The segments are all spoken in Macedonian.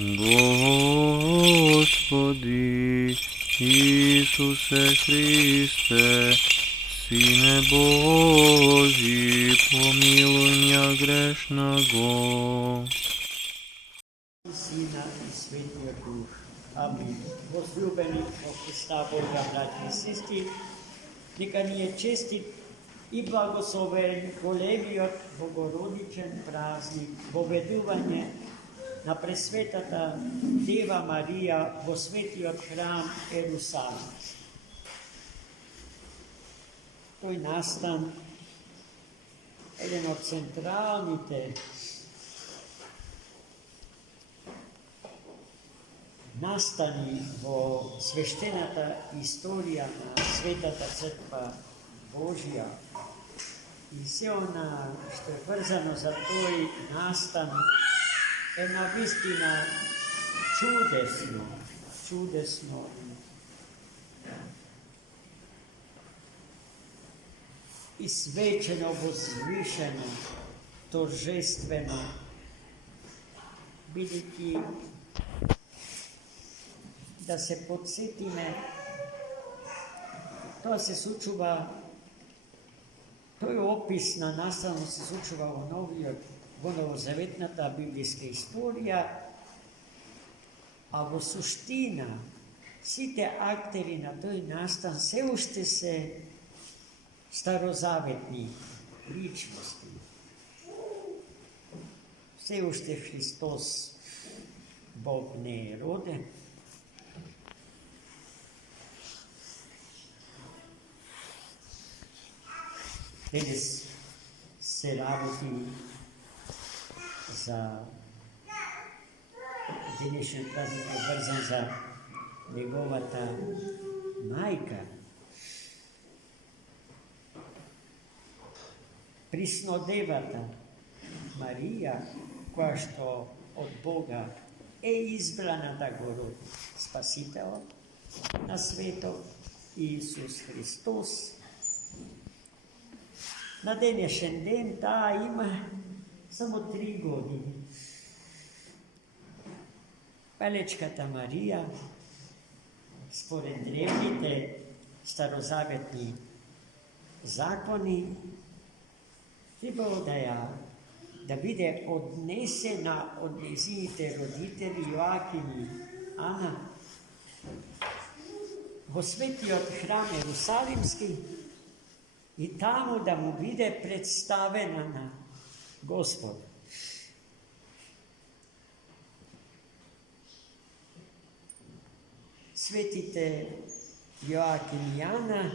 Господи Ісусе Христе, Сине Божий, помилуй меня грешного. Сина и Святия Дух. Амин. Возлюбени во Христа Бога, братья и сестри, нека ни е честит и благословен големиот Богородичен празник, воведување на Пресветата Дева Марија во светиот храм Ерусалим. Тој настан еден од централните настани во свештената историја на Светата Црква Божја. И се она што е врзано за тој настан е навистина чудесно. И свечено, возвишено, торжествено, бидејќи да се подсетиме, тоа се случува, тој опис на настанот се случува во новозаветната библиска историја, а во суштина сите актери на тој настан се уште се старозаветни личности. Се уште Христос Бог не е роден. Денес се работи за денешниот празник врзан за неговата мајка. Приснодевата Марија, која што од Бога е избрана да го роди Спасителот на светот Исус Христос. На денешен ден таа има само 3 години. Пелечката Марија, според древните старозаветни закони, требало да биде однесена од нејзините родители Јоаким и Ана во светиот храм Ерусалимски и таму да му биде представена на Господ. Светите Јоаким и Ана,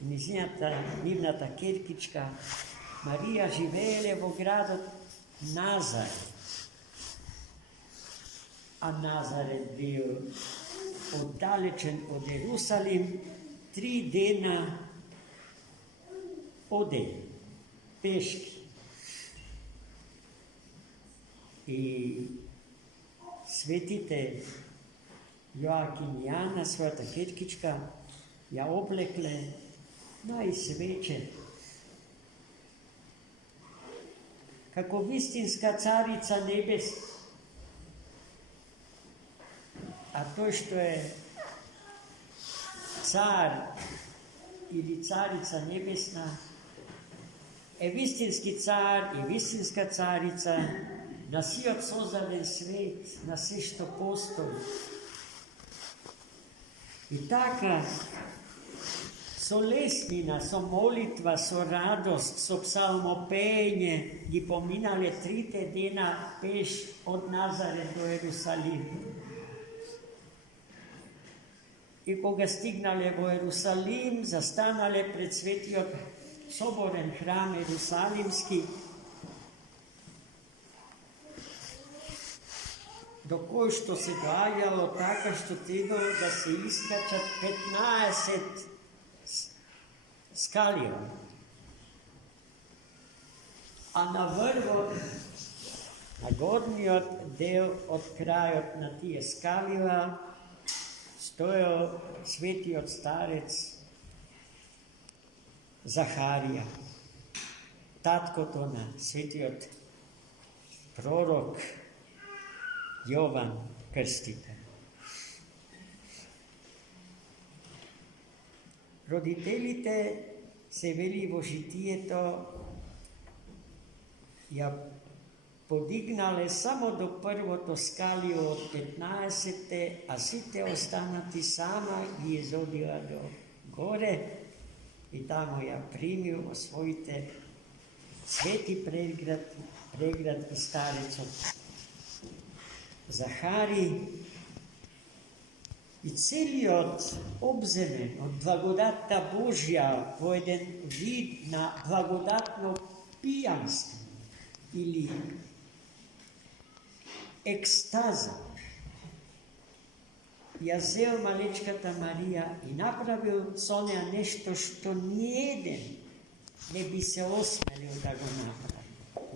нивната керкичка Марија живееле во градот Назарет. А Назарет бил оддалечен од Ерусалим 3 дена оде пешки. И светите Јоаким и Ана, својата керкичка, ја облекле најсвече. Како вистинска царица небес, а тој што е цар или царица небесна, е вистински цар и вистинска царица на сиот создаден свет, на се што постои. И така, со леснина, со молитва, со радост, со псалмопење ги поминале 3 дена пеш од Назарет до Ерусалим. И кога стигнале во Ерусалим, застанале пред светиот соборен храм Ерусалимски, до кој што се доаѓало така што требало да се искачат 15 скалија. А на врвот, на горниот дел од крајот на тие скалија, стоел светиот старец Захарија, таткото на светиот пророк Jovan Krstitelj. Roditelите se veli во житието ја подигнале само до првото скалио од 15, а сите останати сама ги изодила до горе и таму ја примил во своите свети преград старецот Захари и целиот обземен од благодатта Божја во еден вид на благодатно пијанство или екстаза. Ја зел малечката Марија и направил со неа нешто што ниеден не би се осмелил да го направи.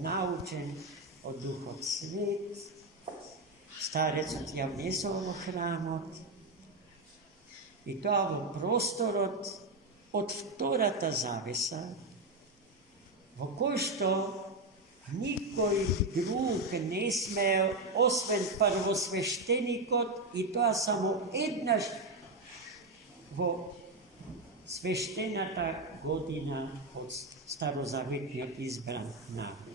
Научен од Духот Свет, старецот ја внесол во храмот и тоа во просторот од втората завеса, во кој што никој друг не смеел, освен првосвештеникот, и тоа само еднаш во свештената година од старозаветниот избран народ.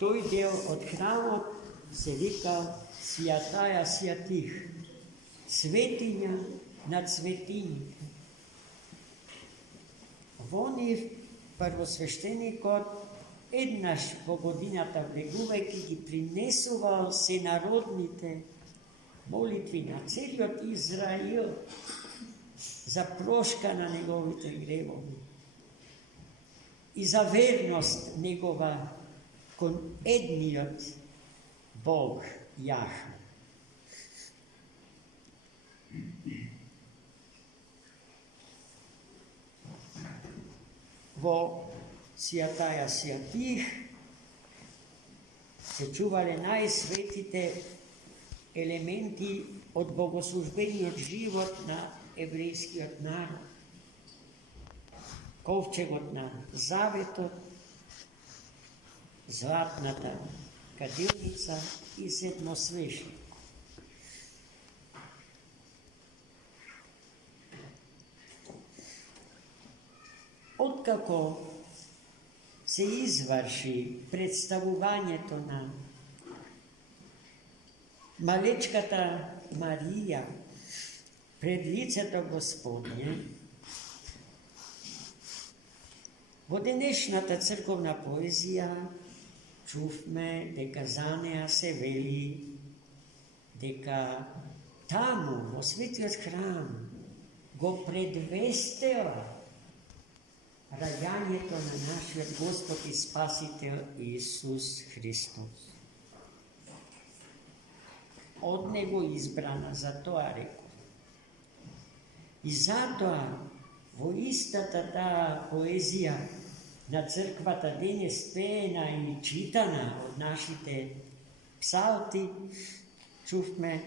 Тој дел од храмот се викал Свјатаја свјатих, светиња над светињите. Во нив првосвештеникот еднаш во годината влегувајќи ги принесувал сенародните молитви на целиот Израил за прошка на неговите гревови и за верност негова кон едниот Бог Јахве. Во Свјатаја свјатих се чувале најсветите елементи од богослужбениот живот на еврејскиот народ. Ковчегот на заветот, златната кадилница и седмосвешник. Откако се изврши представувањето на малечката Марија пред лицето Господње, во денешната црковна поезија чувме дека за неа се вели дека таму во светиот храм го предвестела раѓањето на нашиот Господ и Спасител Исус Христос. Од Него избрана, за тоа рекол. И затоа во истата таа поезија на црквата денес пеена и читана од нашите псалти, чувме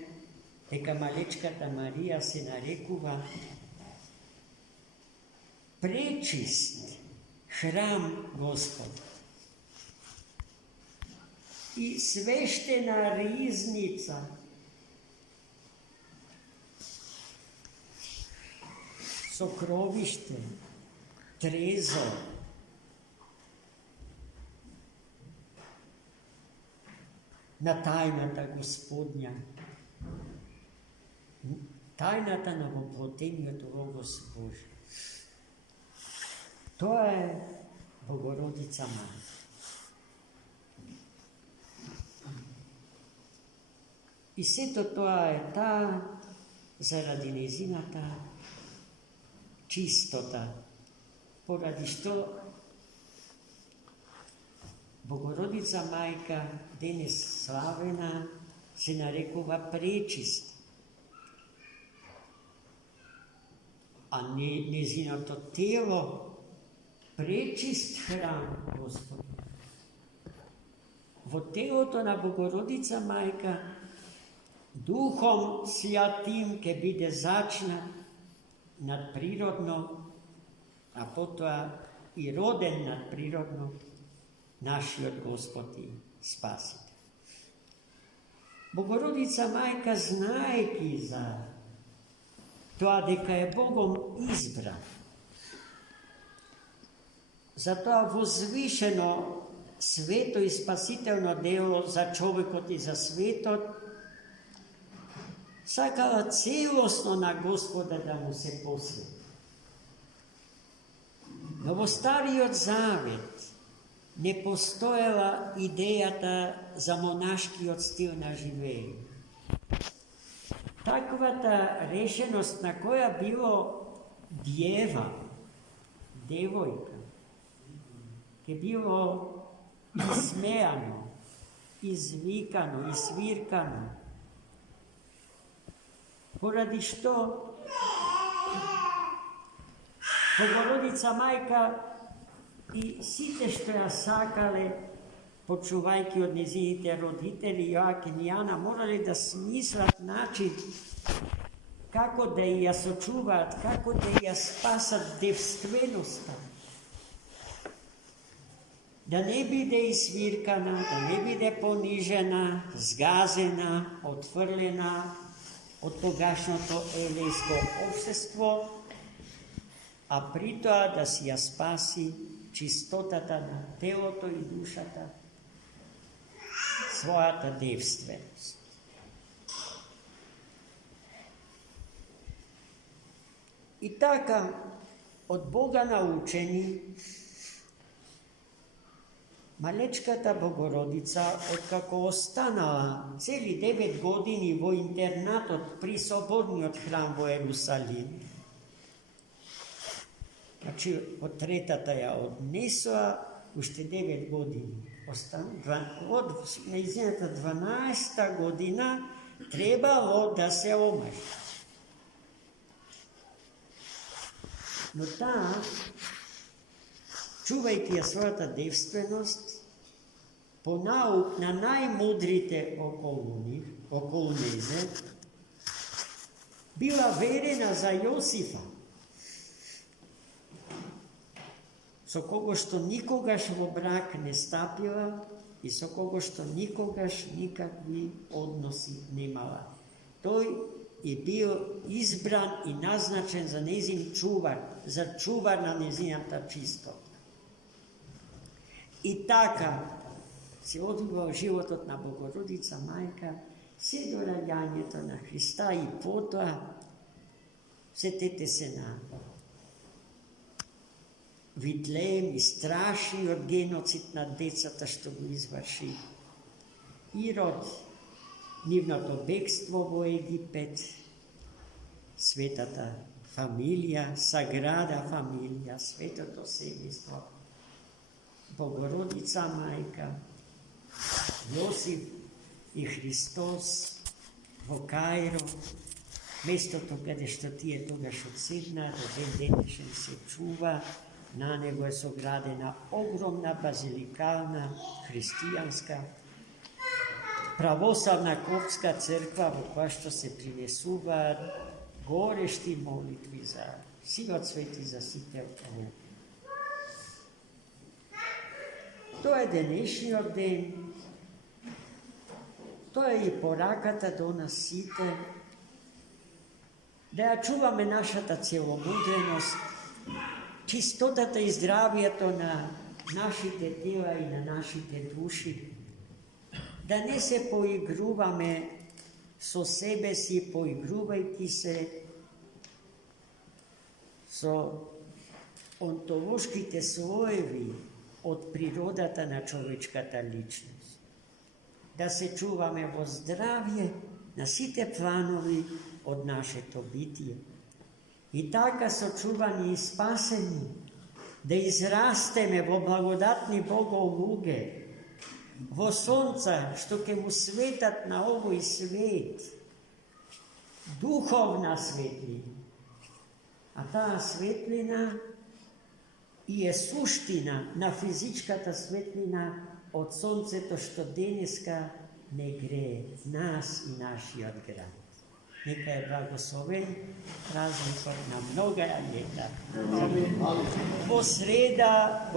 дека малечката Марија се нарекува пречист храм Господ и свештена ризница, сокровиште, трезор, на тајната Господња, тајната на воплотениот Логос Божи. Тоа е Богородица Мајка. И сето тоа е таа заради незината чистота, поради што Богородица Мајка, денес славена, се нарекува пречист. А незиното тело пречист храм Господ. Во телото на Богородица Мајка Духом Свјатим ке биде зачнат надприродно, а потоа и роден надприродно нашиот Господ и Спасител. Bogorodica Majka, znajki za to, дека je Bogom izbran, za to voзвишено свето и спасително дело за човекот и за светот, сакала целосно на Господа да му се посвети. Но во Стариот Завет не постоела идејата за монашкиот стил на живење. Таквата решеност на која било дјева, девојка, ке било изсмејано, извикано, свиркано. Поради што Богородица Мајка и сите што ја сакале, почувајќи од незините родители Јоакин и Јана, морале да смислат начин како да ја сочуваат, како да ја спасат девственоста. Да не биде извиркана, да не биде понижена, згазена, отфрлена од тогашното елејско општество, а при тоа да си ја спаси чистотата на телото и душата, својата девственост. И така, од Бога научени, малечката Богородица, откако останала цели 9 години во интернатот при Соборниот храм во Ерусалим, значи, од третата ја однесоа, уште 9 години остана. Од нејзината 12-та година требало да се омажи. Но таа, чувајќи ја својата девственост, по наук на најмудрите околу незе, била верена за Јосифа, со кого што никогаш во брак не стапила и со кого што никогаш никакви односи немала. Тој е бил избран и назначен за незин чувар, за чувар на незината чистота. И така се одвивал животот на Богородица Мајка се до раѓањето на Христа и потоа сетете се на Витлеем и страшниот геноцид на децата што го изврши Ирод, нивното бегство во Египет, светата фамилија, саграда фамилија, светото семејство, Богородица Мајка, Јосиф и Христос во Каиро, местото каде што тие тогаш одседна, до ден денешен се чува. На него е соградена огромна базиликална христијанска православна копска црква во која што се принесуваат горешти молитви за сивот свет и за сите околу. Тоа е денешниот ден, тоа е и пораката до нас сите, да ја чуваме нашата целомудреност, чистотата и здравието на нашите тела и на нашите души, да не се поигруваме со себе си, поигрувајќи се со онтолошките слоеви од природата на човечката личност. Да се чуваме во здравје на сите планови од нашето битие. И така сочувани и спасени, да израстеме во благодатни боголуѓе, во сонца што ќе му светат на овој свет, духовна светлина. А таа светлина и е суштина на физичката светлина од сонцето што денеска не грее нас и нашиот град. Нека е благословен празникот на многоја лета. Во среда,